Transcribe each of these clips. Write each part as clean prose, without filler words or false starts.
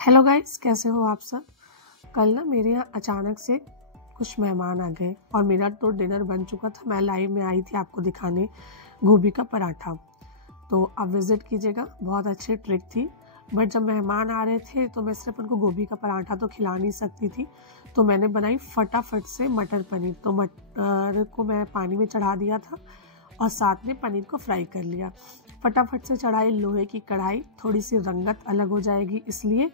Hello guys, कैसे हो आप सब। कल ना मेरे यहाँ अचानक से कुछ मेहमान आ गए और मेरा तो डिनर बन चुका था। मैं लाइव में आई थी आपको दिखाने गोभी का पराठा। तो आप विज़िट कीजिएगा, बहुत अच्छी ट्रिक थी। बट जब मेहमान आ रहे थे तो मैं सिर्फ उनको गोभी का पराठा तो खिला नहीं सकती थी, तो मैंने बनाई फटाफट से मटर पनीर। तो मटर को मैं पानी में चढ़ा दिया था और साथ में पनीर को फ्राई कर लिया। फटाफट से चढ़ाई लोहे की कढ़ाई, थोड़ी सी रंगत अलग हो जाएगी इसलिए,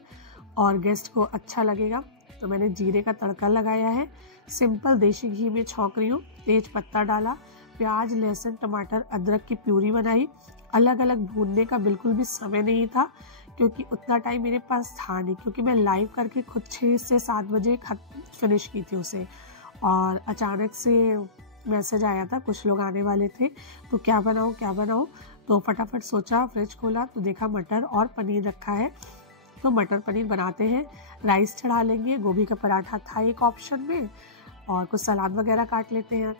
और गेस्ट को अच्छा लगेगा। तो मैंने जीरे का तड़का लगाया है, सिंपल देसी घी में छौंक रही हूँ, तेज पत्ता डाला, प्याज लहसुन टमाटर अदरक की प्यूरी बनाई। अलग अलग भूनने का बिल्कुल भी समय नहीं था क्योंकि उतना टाइम मेरे पास था नहीं, क्योंकि मैं लाइव करके खुद 6 से 7 बजे फिनिश की थी उसे। और अचानक से मैसेज आया था, कुछ लोग आने वाले थे, तो क्या बनाऊँ। तो फटाफट सोचा, फ्रिज खोला तो देखा मटर और पनीर रखा है, तो मटर पनीर बनाते हैं। राइस चढ़ा लेंगे, गोभी का पराठा था एक ऑप्शन में, और कुछ सलाद वगैरह काट लेते हैं।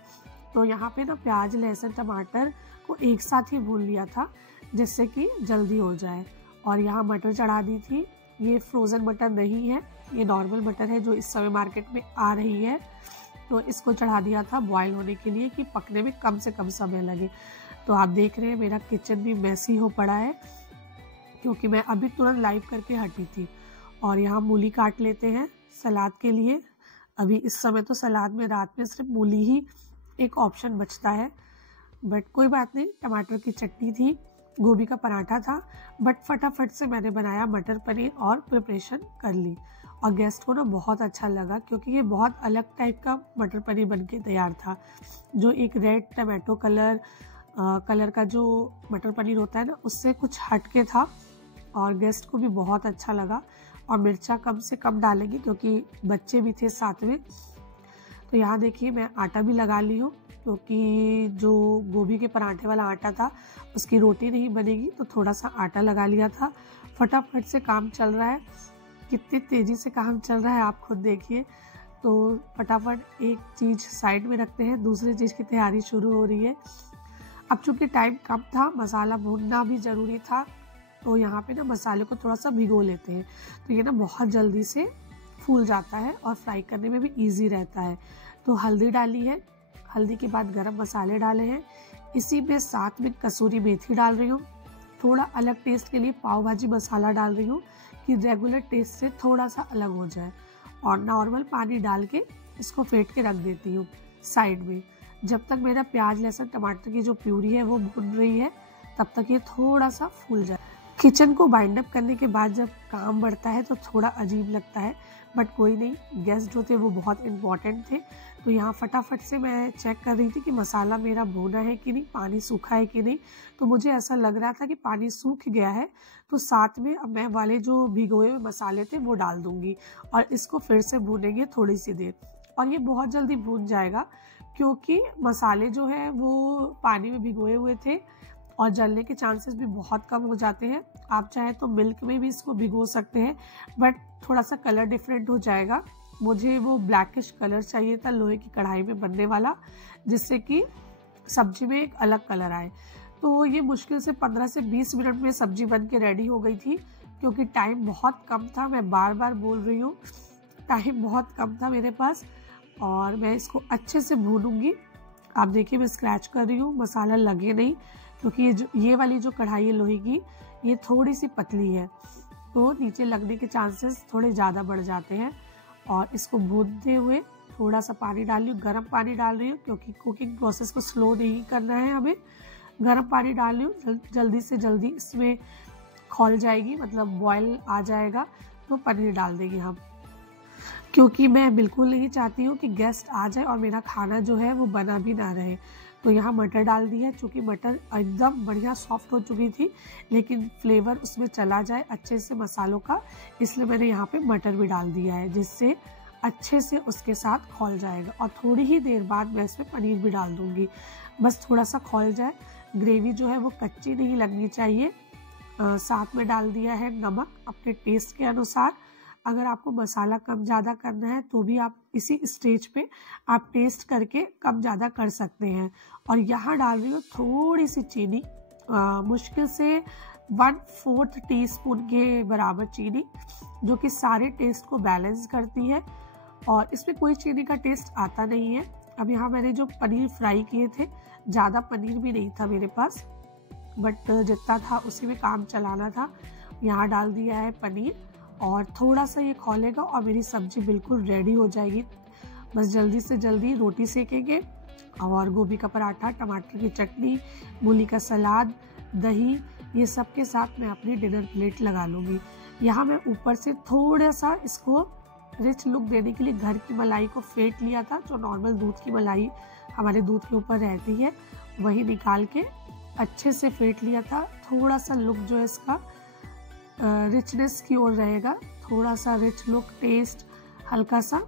तो यहाँ पे ना प्याज लहसुन टमाटर को एक साथ ही भून लिया था जिससे कि जल्दी हो जाए। और यहाँ मटर चढ़ा दी थी। ये फ्रोज़न मटर नहीं है, ये नॉर्मल मटर है जो इस समय मार्केट में आ रही है। तो इसको चढ़ा दिया था बॉयल होने के लिए कि पकने में कम से कम समय लगे। तो आप देख रहे हैं मेरा किचन भी मैसी हो पड़ा है क्योंकि मैं अभी तुरंत लाइव करके हटी थी। और यहाँ मूली काट लेते हैं सलाद के लिए। अभी इस समय तो सलाद में रात में सिर्फ मूली ही एक ऑप्शन बचता है, बट कोई बात नहीं। टमाटर की चटनी थी, गोभी का पराठा था, बट फटाफट से मैंने बनाया मटर पनीर और प्रिपरेशन कर ली। और गेस्ट को ना बहुत अच्छा लगा क्योंकि ये बहुत अलग टाइप का मटर पनीर बन के तैयार था। जो एक रेड टमाटो कलर का जो मटर पनीर होता है ना, उससे कुछ हट के था और गेस्ट को भी बहुत अच्छा लगा। और मिर्चा कम से कम डालेंगे क्योंकि बच्चे भी थे साथ में। तो यहाँ देखिए मैं आटा भी लगा ली हूँ क्योंकि जो गोभी के पराठे वाला आटा था उसकी रोटी नहीं बनेगी, तो थोड़ा सा आटा लगा लिया था। फटाफट से काम चल रहा है, कितनी तेज़ी से काम चल रहा है आप खुद देखिए। तो फटाफट एक चीज़ साइड में रखते हैं, दूसरी चीज़ की तैयारी शुरू हो रही है। अब चूँकि टाइम कम था, मसाला भूनना भी ज़रूरी था, तो यहाँ पे ना मसाले को थोड़ा सा भिगो लेते हैं, तो ये ना बहुत जल्दी से फूल जाता है और फ्राई करने में भी इजी रहता है। तो हल्दी डाली है, हल्दी के बाद गरम मसाले डाले हैं, इसी में साथ में कसूरी मेथी डाल रही हूँ। थोड़ा अलग टेस्ट के लिए पाव भाजी मसाला डाल रही हूँ कि रेगुलर टेस्ट से थोड़ा सा अलग हो जाए। और नॉर्मल पानी डाल के इसको फेंट के रख देती हूँ साइड में। जब तक मेरा प्याज लहसुन टमाटर की जो प्यूरी है वो भून रही है, तब तक ये थोड़ा सा फूल जाए। किचन को बाइंड अप करने के बाद जब काम बढ़ता है तो थोड़ा अजीब लगता है, बट कोई नहीं, गेस्ट जो थे वो बहुत इम्पॉर्टेंट थे। तो यहाँ फटाफट से मैं चेक कर रही थी कि मसाला मेरा भुना है कि नहीं, पानी सूखा है कि नहीं। तो मुझे ऐसा लग रहा था कि पानी सूख गया है, तो साथ में अब मैं वाले जो भिगोए हुए मसाले थे वो डाल दूँगी और इसको फिर से भूनेंगे थोड़ी सी देर। और ये बहुत जल्दी भून जाएगा क्योंकि मसाले जो है वो पानी में भिगोए हुए थे और जलने के चांसेस भी बहुत कम हो जाते हैं। आप चाहे तो मिल्क में भी इसको भिगो सकते हैं, बट थोड़ा सा कलर डिफरेंट हो जाएगा। मुझे वो ब्लैकिश कलर चाहिए था लोहे की कढ़ाई में बनने वाला, जिससे कि सब्जी में एक अलग कलर आए। तो ये मुश्किल से 15 से 20 मिनट में सब्जी बन के रेडी हो गई थी क्योंकि टाइम बहुत कम था। मैं बार बार बोल रही हूँ, टाइम बहुत कम था मेरे पास। और मैं इसको अच्छे से भूनूंगी। आप देखिए मैं स्क्रैच कर रही हूँ, मसाला लगे नहीं, क्योंकि ये वाली जो कढ़ाई है लोहे की, ये थोड़ी सी पतली है, तो नीचे लगने के चांसेस थोड़े ज़्यादा बढ़ जाते हैं। और इसको भूनते हुए थोड़ा सा पानी डाल रही हूँ, गर्म पानी डाल रही हूँ क्योंकि कुकिंग प्रोसेस को स्लो नहीं करना है हमें। गर्म पानी डाल रही हूँ, जल्दी से जल्दी इसमें खौल जाएगी, मतलब बॉयल आ जाएगा तो पनीर डाल देंगे हम, क्योंकि मैं बिल्कुल नहीं चाहती हूँ कि गेस्ट आ जाए और मेरा खाना जो है वो बना भी ना रहे। तो यहाँ मटर डाल दी है, चूँकि मटर एकदम बढ़िया सॉफ्ट हो चुकी थी, लेकिन फ्लेवर उसमें चला जाए अच्छे से मसालों का, इसलिए मैंने यहाँ पे मटर भी डाल दिया है, जिससे अच्छे से उसके साथ खौल जाएगा। और थोड़ी ही देर बाद मैं इसमें पनीर भी डाल दूँगी, बस थोड़ा सा खौल जाए। ग्रेवी जो है वो कच्ची नहीं लगनी चाहिए। साथ में डाल दिया है नमक अपने टेस्ट के अनुसार। अगर आपको मसाला कम ज़्यादा करना है तो भी आप इसी स्टेज पे आप टेस्ट करके कम ज़्यादा कर सकते हैं। और यहाँ डाल रही हूँ थोड़ी सी चीनी, मुश्किल से 1/4 टीस्पून के बराबर चीनी, जो कि सारे टेस्ट को बैलेंस करती है और इसमें कोई चीनी का टेस्ट आता नहीं है। अब यहाँ मैंने जो पनीर फ्राई किए थे, ज़्यादा पनीर भी नहीं था मेरे पास, बट जितना था उसी में काम चलाना था। यहाँ डाल दिया है पनीर और थोड़ा सा ये खौलेगा और मेरी सब्जी बिल्कुल रेडी हो जाएगी। बस जल्दी से जल्दी रोटी सेकेंगे और गोभी का पराठा, टमाटर की चटनी, मूली का सलाद, दही, ये सब के साथ मैं अपनी डिनर प्लेट लगा लूँगी। यहाँ मैं ऊपर से थोड़ा सा इसको रिच लुक देने के लिए घर की मलाई को फेंट लिया था, जो नॉर्मल दूध की मलाई हमारे दूध के ऊपर रहती है, वही निकाल के अच्छे से फेंट लिया था। थोड़ा सा लुक जो है इसका रिचनेस की ओर रहेगा, थोड़ा सा रिच लुक, टेस्ट हल्का सा,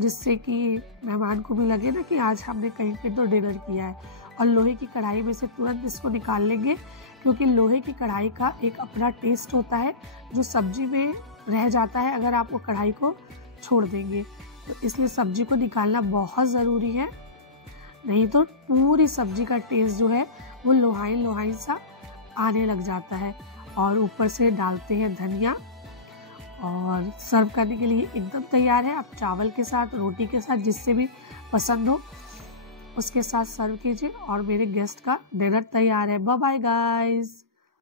जिससे कि मेहमान को भी लगे ना कि आज हमने कहीं पे तो डिनर किया है। और लोहे की कढ़ाई में से तुरंत इसको निकाल लेंगे, क्योंकि लोहे की कढ़ाई का एक अपना टेस्ट होता है जो सब्जी में रह जाता है अगर आप वो कढ़ाई को छोड़ देंगे। तो इसलिए सब्जी को निकालना बहुत ज़रूरी है, नहीं तो पूरी सब्जी का टेस्ट जो है वो लोहाई लोहाई सा आने लग जाता है। और ऊपर से डालते हैं धनिया और सर्व करने के लिए एकदम तैयार है। आप चावल के साथ, रोटी के साथ, जिससे भी पसंद हो उसके साथ सर्व कीजिए और मेरे गेस्ट का डिनर तैयार है। Bye bye guys.